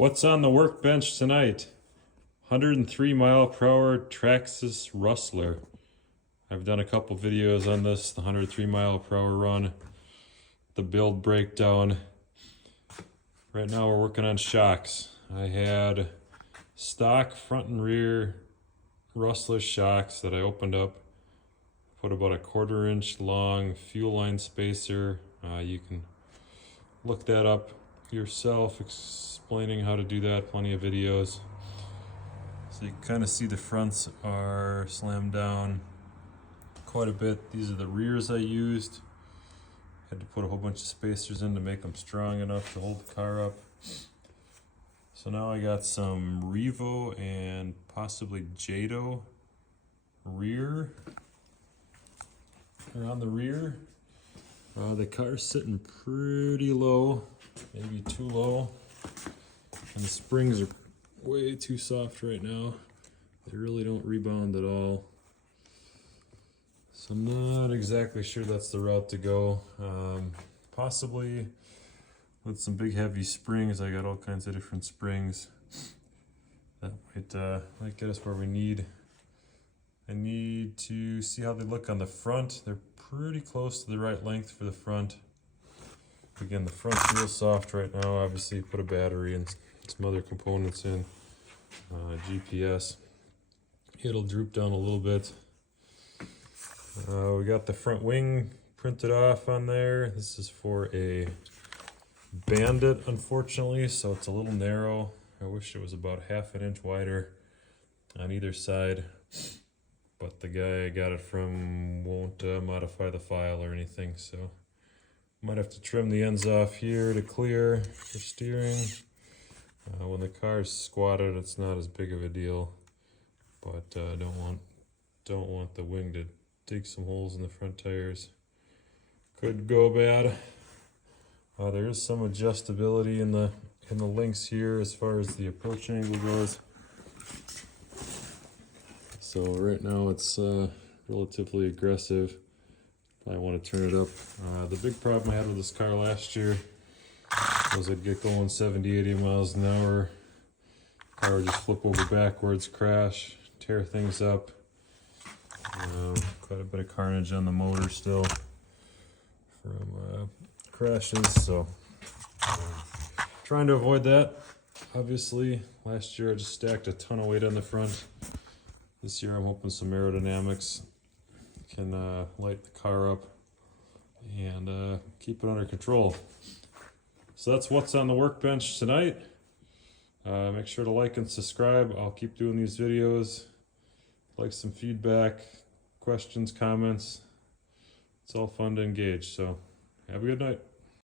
What's on the workbench tonight? 103 mile per hour Traxxas Rustler. I've done a couple videos on this, the 103 mile per hour run, the build breakdown. Right now we're working on shocks. I had stock front and rear Rustler shocks that I opened up, put about a 1/4 inch long fuel line spacer. You can look that up yourself, explaining how to do that, plenty of videos. So you can kind of see the fronts are slammed down quite a bit. These are the rears I used. Had to put a whole bunch of spacers in to make them strong enough to hold the car up. So now I got some Revo and possibly Jado rear around the rear. The car's sitting pretty low, maybe too low, and the springs are way too soft right now. They really don't rebound at all. So I'm not exactly sure that's the route to go. Possibly with some big heavy springs. I got all kinds of different springs that might get us where we need. I need to see how they look on the front. They're pretty close to the right length for the front. Again, the front's real soft right now. Obviously, put a battery and some other components in. GPS. It'll droop down a little bit. We got the front wing printed off on there. This is for a Bandit, unfortunately, so it's a little narrow. I wish it was about 1/2 inch wider on either side, but the guy I got it from won't modify the file or anything, so might have to trim the ends off here to clear for steering. When the car's squatted, it's not as big of a deal, but don't want the wing to dig some holes in the front tires. Could go bad. There is some adjustability in the links here as far as the approach angle goes. So right now it's relatively aggressive. I want to turn it up. The big problem I had with this car last year was I'd get going 70, 80 miles an hour. Car would just flip over backwards, crash, tear things up. Quite a bit of carnage on the motor still from crashes, so trying to avoid that. Obviously, last year I just stacked a ton of weight on the front. This year I'm hoping some aerodynamics can light the car up and keep it under control. So that's what's on the workbench tonight. Make sure to like and subscribe. I'll keep doing these videos. Like some feedback, questions, comments. It's all fun to engage, so have a good night.